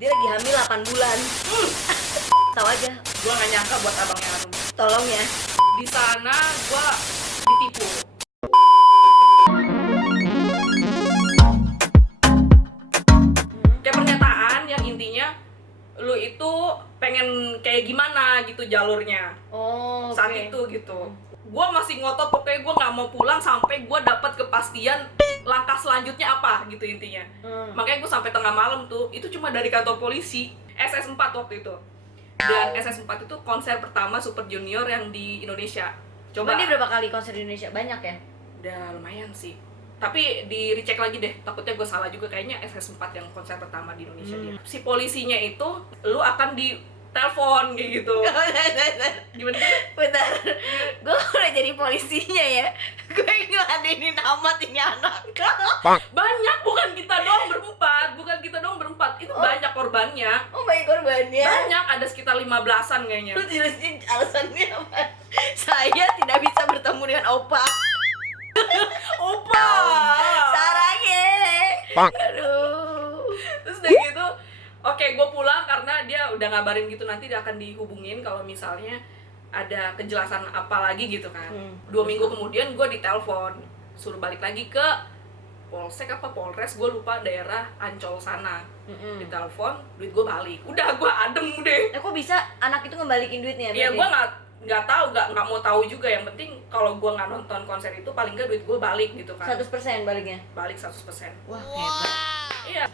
Dia lagi hamil 8 bulan. Tahu aja. Gua nggak nyangka buat abangnya Arum. Tolong ya. Di sana gua ditipu. Kayak pernyataan yang intinya lu itu pengen kayak gimana gitu jalurnya. Oh, Saat oke. itu gitu. Gua masih ngotot pokoknya gua nggak mau pulang sampai gua dapat kepastian langkah selanjutnya apa gitu intinya. Makanya gue sampai tengah malam tuh, itu cuma dari kantor polisi SS4 waktu itu. Dan SS4 itu konser pertama Super Junior yang di Indonesia. Coba Coba dia berapa kali konser di Indonesia? Banyak ya? udah lumayan sih. Tapi di recheck lagi deh, takutnya gue salah juga, kayaknya SS4 yang konser pertama di Indonesia dia. Si polisinya itu lu akan di telepon kayak gitu. Gimana sih? Bentar, gue udah jadi polisinya ya. Gue ngeladenin amat ini anak. Banyak, bukan kita doang berempat. Itu banyak korbannya. Oh my korbannya. Banyak, ada sekitar 15-an kayaknya. Lu jelasin alasannya apa? Saya tidak bisa bertemu dengan opa. Opa. Sarangnya. Aduh. Terus udah gitu, oke, gue pulang karena dia udah ngabarin gitu nanti dia akan dihubungin kalau misalnya ada kejelasan apa lagi gitu kan. 2 minggu kemudian gue ditelepon suruh balik lagi ke Polsek apa Polres, gue lupa, daerah Ancol sana. Ditelepon, duit gue balik. Udah, gue adem deh. Kok bisa anak itu ngembalikin duitnya? Iya, gue nggak tahu, nggak mau tahu juga. Yang penting kalau gue nggak nonton konser itu paling nggak duit gue balik gitu kan. 100% baliknya. Balik 100%. Wah, hebat. Iya.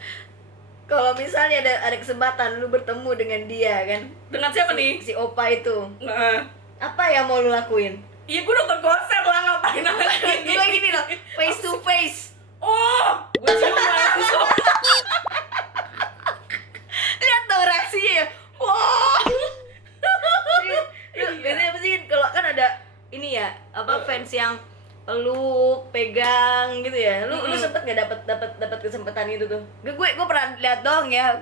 Kalau misalnya ada kesempatan lu bertemu dengan dia kan, Dengan siapa nih? si opa itu, Nah, apa yang mau lu lakuin? iya, gue nonton konser lah, ngapain lagi? Gue gini loh, face to face. Oh, gue cium langsung. Lihat dong reaksinya ya. Wah. Biasanya apa sih kalau kan ada ini ya, apa fans yang peluk, pegang gitu ya. Lu sempet nggak dapat kesempatan itu tuh? Gue pernah lihat dong ya.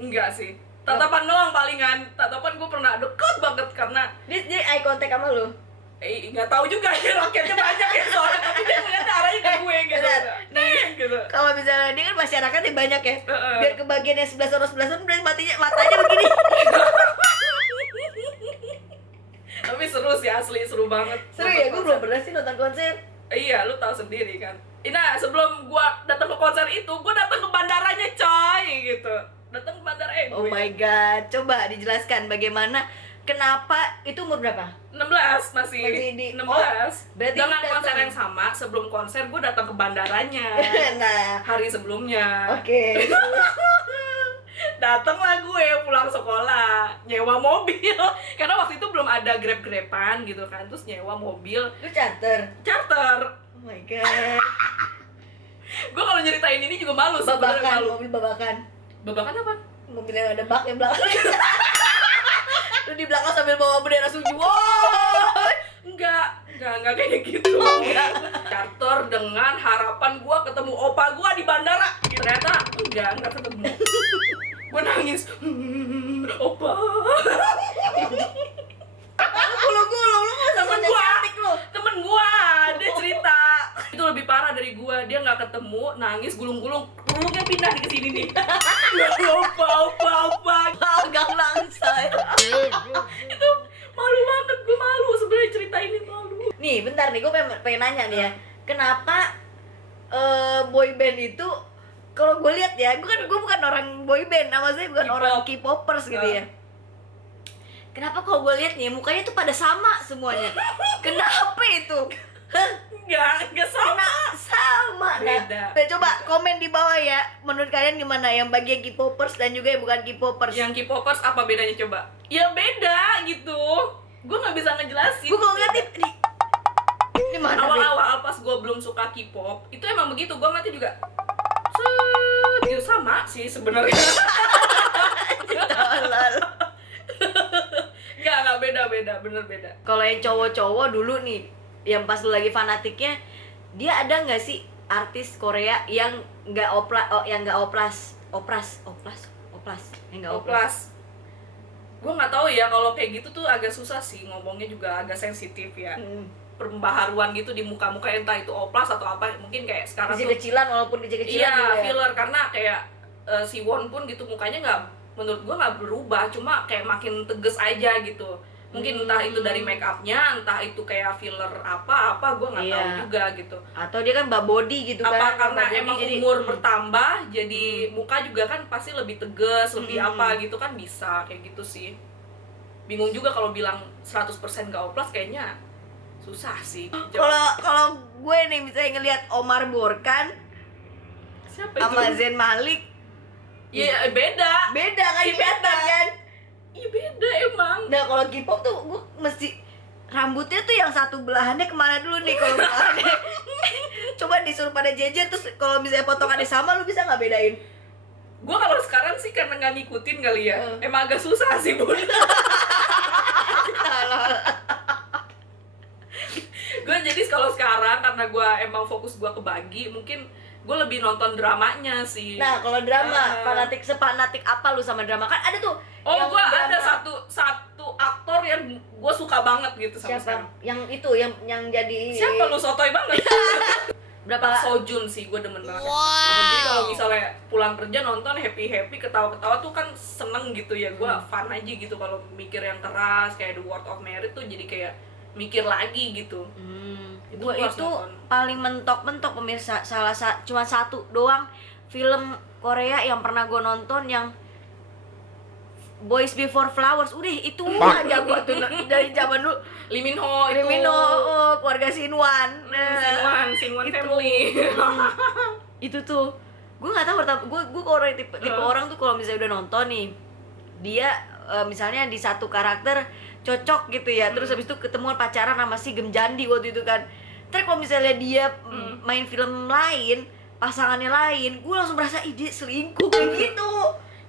Enggak sih, tatapan doang palingan. Tatapan gue pernah deket banget karena Dia eye contact sama lu. nggak tahu juga ya, rakyatnya banyak ya soalnya, tapi dia ngeliatnya arahnya ke gue gitu. Benar. Nih, gitu. Kalau misalnya dia kan masyarakatnya banyak ya. Heeh. Biar kebagian yang sebelah sana berarti matanya begini. Tapi seru sih, asli seru banget. Seru nonton ya, gue konser. belum pernah sih nonton konser. Iya, lu tahu sendiri kan. Nah, sebelum gua datang ke konser itu, gua datang ke bandaranya, coy, gitu. Datang ke bandara Oh my god, coba dijelaskan bagaimana, kenapa itu umur berapa? 16 masih di 16. berarti Dengan datang. konser yang sama, sebelum konser gue datang ke bandaranya. Nah, Hari sebelumnya. oke. Datanglah gue pulang sekolah, nyewa mobil. Karena waktu itu belum ada grab-graban gitu kan. Terus nyewa mobil Lu charter. charter. Oh my god. Gue kalau nyeritain ini juga malu sebenarnya, Babakan, malu. mobil babakan. Babakan apa? Mobil yang ada bak yang belakang. Lu di belakang sambil bawa bendera suju. Wow. Enggak kayak gitu. Charter dengan harapan gua ketemu opa gua di bandara. Ternyata enggak ketemu. Gua nangis. Opa. Gulung-gulung lu masa Temen saja gua. cantik lu. Temen gua, dia cerita. Itu lebih parah dari gua. Dia nggak ketemu, nangis gulung-gulung. Gulungnya pindah ke sini nih. Opa. Agak langsai. Itu malu banget, gua malu sebenarnya cerita ini, malu. Nih, bentar nih, gue pengen nanya nih ya. Kenapa boy band itu, kalau gue lihat ya, gue bukan orang boy band, nama saya bukan K-pop. orang K-popers gitu ya. Kenapa kalau gue lihat nih mukanya tuh pada sama semuanya? Kenapa itu? Hah? Enggak sama. Sama. Beda. Nah, coba komen di bawah ya. Menurut kalian gimana yang bagian K-popers dan juga yang bukan K-popers? Yang K-popers apa bedanya coba? Ya beda gitu. Gue nggak bisa ngejelasin. Gue kalau ngeliat di mana? Beb? Awal-awal pas gue belum suka K-pop, itu emang begitu. Gue ngeliatnya juga gitu, sama sih sebenarnya. Tolol. Nggak beda, bener beda. Kalau yang cowok-cowok dulu nih, yang pas lu lagi fanatiknya, dia ada nggak sih artis Korea yang nggak yang nggak oplas, yang nggak oplas? Oplas. Gue nggak tahu ya, kalau kayak gitu tuh agak susah sih, ngomongnya juga agak sensitif ya. Pembaharuan gitu di muka-muka, entah itu oplas atau apa, mungkin kayak sekarang tuh Kecil-kecilan walaupun kecil-kecilan iya, juga ya. filler, karena kayak si Won pun gitu mukanya nggak, menurut gue nggak berubah, cuma kayak makin tegas aja gitu. Mungkin entah itu dari make upnya, entah itu kayak filler apa gue nggak tahu juga gitu. Atau dia kan mbak body gitu Apa kan, karena emang jadi, umur bertambah jadi muka juga kan pasti lebih tegas, lebih apa gitu kan, bisa kayak gitu sih. Bingung juga kalau bilang 100% gak oplas, kayaknya susah sih. Kalau gue nih misalnya ngelihat Omar Borkan Siapa sama itu? Zayn Malik, Iya beda. beda kan, Iya, kelihatan beda. kan. Iya beda emang. Nah kalau K-pop tuh gue mesti rambutnya tuh yang satu belahannya kemana dulu nih kalau belahannya. Coba disuruh pada jejer, terus kalau misalnya potongannya sama lu bisa nggak bedain? Gue kalau sekarang sih karena nggak ngikutin kali ya, emang agak susah sih bun. Gue jadi kalau sekarang karena gue emang fokus gue ke Bagi, mungkin gue lebih nonton dramanya sih. Nah kalau drama, sepanatik apa lu sama drama? Kan ada tuh. Oh, yang gue ada drama- satu aktor yang gue suka banget gitu sama siapa? sekarang. Yang itu yang jadi Siapa lu, sotoy banget? berapa? Sojun sih, gue demen banget. Jadi kalau misalnya pulang kerja nonton happy ketawa-ketawa tuh kan seneng gitu ya. Gue fun aja gitu. Kalau mikir yang keras kayak The World of Merit tuh jadi kayak mikir lagi gitu. Gue harus itu nonton. paling mentok pemirsa, cuma satu doang film Korea yang pernah gue nonton, yang Boys Before Flowers. Udah itu aja gue tuh dari zaman dulu. Lee Min Ho itu. Lee Min Ho, keluarga Sinwan. Sinwan itu. family. Itu tuh gue nggak tahu, gue orang tipe orang tuh kalau misalnya udah nonton nih, dia misalnya di satu karakter cocok gitu ya, terus habis itu ketemu pacaran sama si Gemjandi waktu itu kan. Terus kalau misalnya dia main film lain, pasangannya lain, gue langsung merasa ih dia selingkuh kayak gitu.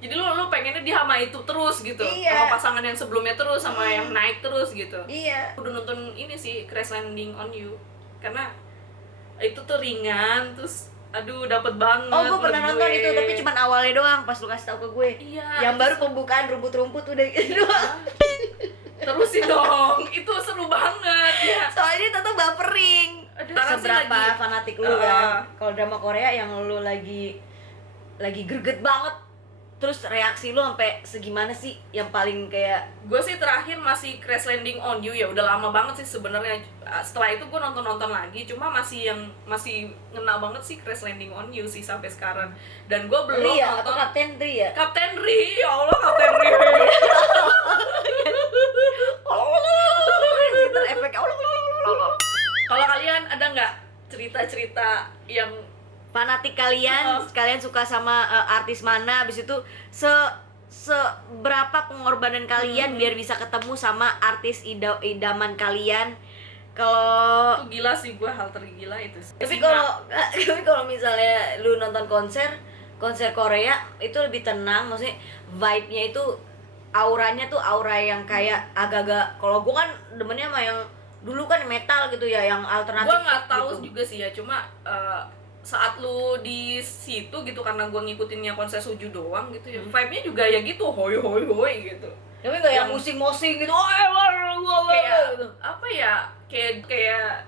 Jadi lu pengennya dia sama itu terus gitu. Iya. Sama pasangan yang sebelumnya terus, sama yang naik terus gitu. Iya. Udah nonton ini sih, Crash Landing on You. Karena itu tuh ringan, terus aduh dapet banget. Oh, gue pernah menurut nonton gue. itu, tapi cuman awalnya doang pas lu kasih tau ke gue. Iya. Yang baru pembukaan rumput-rumput udah gitu doang. Terusin dong, itu seru banget ya. Soalnya tetap bapering. Sekarang sih Seberapa lagi- fanatik lu kan? Kalau drama Korea yang lu lagi greget banget, terus reaksi lu sampai segimana sih? Yang paling kayak Gue sih terakhir masih Crash Landing on You ya, udah lama banget sih sebenarnya. Setelah itu gue nonton lagi, cuma masih ngena banget sih Crash Landing on You sih sampai sekarang. Dan gue belum Ria atau nonton Kapten Ria? Kapten Ri, ya Allah Kapten Ri. Efek Kalau kalian ada nggak cerita-cerita yang fanatik kalian, kalian suka sama artis mana, habis itu seberapa pengorbanan kalian biar bisa ketemu sama artis idaman kalian? Kalau itu gila sih, gue hal tergila itu sih. tapi kalau misalnya lu nonton konser Korea itu lebih tenang, maksudnya vibe-nya itu, auranya tuh aura yang kayak agak-agak, kalau gue kan demennya sama yang dulu kan metal gitu ya, yang alternatif. Gue nggak tahu gitu. juga sih ya, cuma saat lu di situ gitu, karena gue ngikutinnya konser Suju doang gitu ya, vibe-nya juga ya gitu, hoi hoi hoi gitu. Tapi nggak yang musik-musik gitu, kayak Kayak apa ya,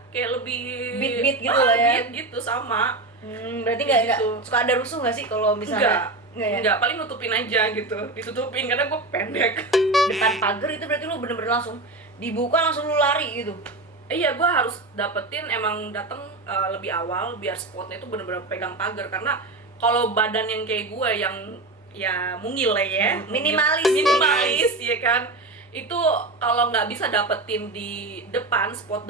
kayak lebih Beat-beat gitu lah ya. beat gitu sama. Berarti Kayak nggak gitu. suka ada rusuh nggak sih kalau misalnya nggak ya? Enggak, paling nutupin aja gitu, ditutupin karena gue pendek. Depan pagar itu berarti lu bener-bener langsung dibuka langsung lu lari gitu. Iya, gue harus dapetin, emang datang lebih awal biar spotnya itu bener-bener pegang pagar. Karena kalau badan yang kayak gue yang ya mungil lah ya, minimalis ya kan, itu kalau nggak bisa dapetin di depan spot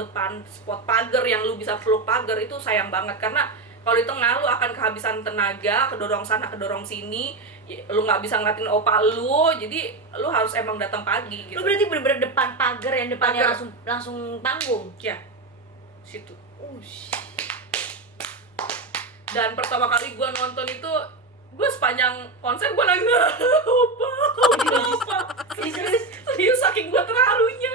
pagar yang lu bisa peluk pagar, itu sayang banget. Karena kalau di tengah lu akan kehabisan tenaga, kedorong sana kedorong sini, lu nggak bisa ngeliatin opa lu, jadi lu harus emang datang pagi gitu. Lu berarti bener-bener depan pagar yang depannya Pagar. langsung panggung. Ya, situ. Dan pertama kali gue nonton itu, gue sepanjang konser gue nangis. Opa. Serius, saking gue terharunya.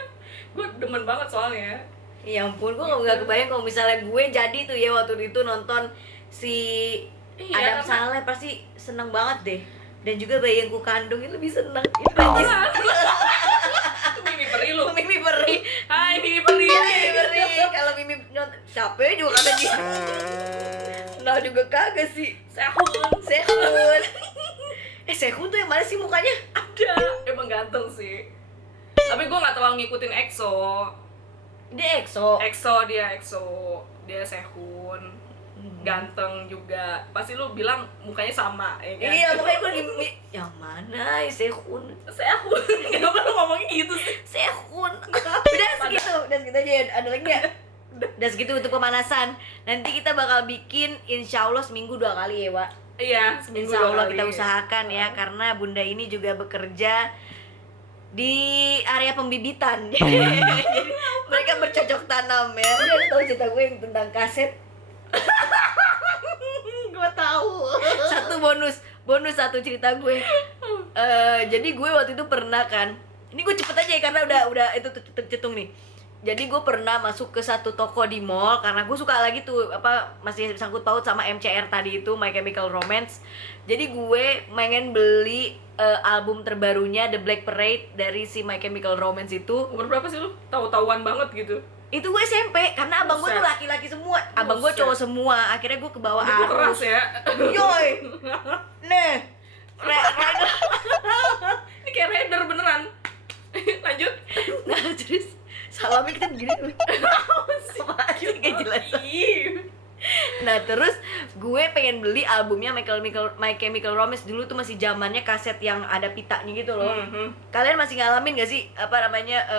Gue demen banget soalnya. Ya ampun, gue nggak kebayang kalau misalnya gue jadi tuh ya waktu itu nonton si Iya, Adam karena- Saleh, pasti seneng banget deh. Dan juga bayi yang ku kandung itu lebih seneng. Mimi Peri lu. Mimi Peri. Hai Mimi Peri. Mimi Peri. Kalau Mimi nonton capek juga kata dia. Nah juga kagak sih. Sehun. Sehun. Sehun tuh yang mana sih mukanya? Ada, emang ganteng sih. Tapi gue nggak terlalu ngikutin EXO. Dia EXO. Dia Sehun. Ganteng juga. Pasti lu bilang mukanya sama, ya kan? Iya, makanya gue lagi yang mana Sehun? Sehun. Kenapa lu ngomongnya gitu sih? Sehun. Udah segitu aja ya. Ada lagi nggak? Udah segitu untuk pemanasan. Nanti kita bakal bikin insya Allah seminggu 2 kali ya, Wak. Iya, seminggu Insya Allah 2 kita kali. usahakan ya, karena Bunda ini juga bekerja di area pembibitan. Jadi mereka bercocok tanam ya. Udah tahu cerita gue yang tentang kaset. Gue tahu. Satu bonus satu cerita gue. Jadi gue waktu itu pernah kan. Ini gue cepet aja ya karena udah itu tercetung nih. Jadi gue pernah masuk ke satu toko di mall karena gue suka lagi tuh masih sangkut paut sama MCR tadi itu, My Chemical Romance. Jadi gue pengen beli album terbarunya The Black Parade dari si My Chemical Romance itu. Umur berapa sih lu? Tahu-tahuan banget gitu. Itu gue SMP karena abang gue tuh laki-laki semua, abang gue cowok semua. Akhirnya gue ke bawah Itu keras ya. Yoy. Nih. Rider. Ini kayak Raider beneran. Lanjut. Nah, terus salamnya kita begini tuh. Apaan sih, gak jelas. Nah terus gue pengen beli albumnya My Chemical Romance. Dulu tuh masih zamannya kaset yang ada pitanya gitu loh. Kalian masih ngalamin gak sih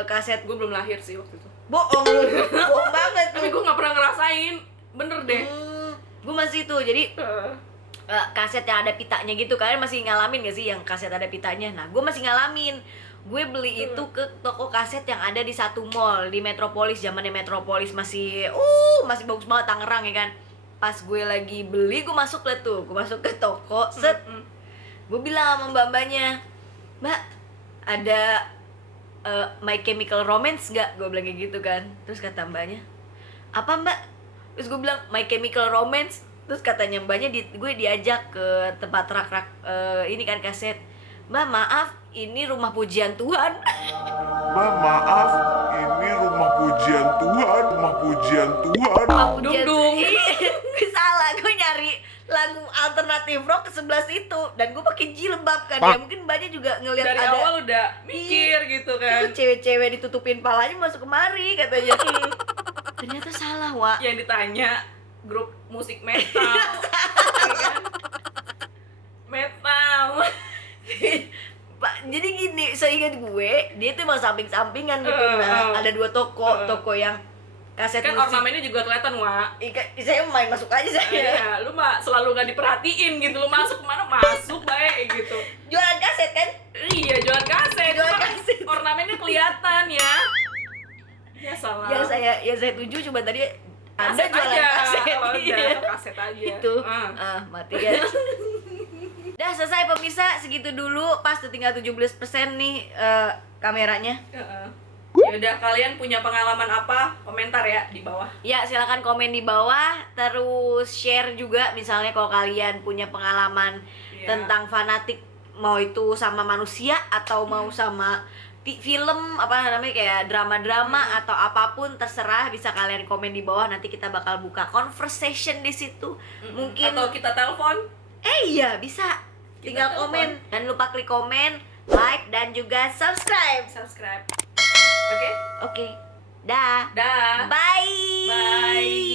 kaset? Gue belum lahir sih waktu itu. Bohong lu, bohong banget Tapi tuh. gue nggak pernah ngerasain. Bener deh. Gue masih tuh, jadi kaset yang ada pitanya gitu. Kalian masih ngalamin gak sih yang kaset ada pitanya? Nah gue masih ngalamin. Gue beli itu ke toko kaset yang ada di satu mall di Metropolis. Zamannya Metropolis masih bagus banget, Tangerang ya kan. Pas gue lagi beli, gue masuk lah tuh, gue masuk ke toko, set. Gue bilang sama mbak-mbaknya, "Mbak, ada My Chemical Romance nggak?" Gue bilang kayak gitu kan. Terus kata mbaknya, "Apa mbak?" Terus gue bilang My Chemical Romance. Terus katanya mbaknya gue diajak ke tempat rak-rak ini kan kaset. "Mbak, maaf, ini rumah pujian Tuhan." Mbak, maaf, ini rumah pujian Tuhan, rumah pujian Tuhan. Dung-dung. Gue salah, gue nyari lagu alternatif rock ke sebelah situ dan gue pakai jilbab kan ya, mungkin mbaknya juga ngelihat Dari ada awal udah mikir gitu kan. itu cewek-cewek ditutupin palanya masuk kemari katanya. Ternyata salah, Wak. Yang ditanya grup musik metal. Ya kan? Metal. Pak, jadi gini, seingat gue, dia tuh emang samping-sampingan gitu. Nah, ada 2 toko yang kaset Kan musik. ornamennya juga kelihatan, Wak. Saya main masuk aja saya. Iya, lu mah selalu gak diperhatiin gitu. Lu masuk kemana masuk baik gitu. Jualan kaset kan? Iya, jualan kaset. Jualan Cuma kaset. ornamennya kelihatan ya. Ya salah. Yang saya tuju cuma tadi Anda Kaset jualan aja. kaset. Oh, Iya. udah, kaset aja. Itu. Ah. Mati kan. Udah selesai pemirsa, segitu dulu. Pas tuh tinggal 17% nih kameranya. Ya udah, kalian punya pengalaman apa? Komentar ya di bawah. Ya, silakan komen di bawah, terus share juga misalnya kalau kalian punya pengalaman tentang fanatik, mau itu sama manusia atau mau sama film apa namanya kayak drama-drama atau apapun, terserah, bisa kalian komen di bawah. Nanti kita bakal buka conversation di situ. Mungkin atau kita telepon. iya, bisa. Tinggal telepon. komen. Jangan lupa klik komen, like dan juga subscribe. Subscribe. Oke? Oke. Dah. Dah. Bye. Bye.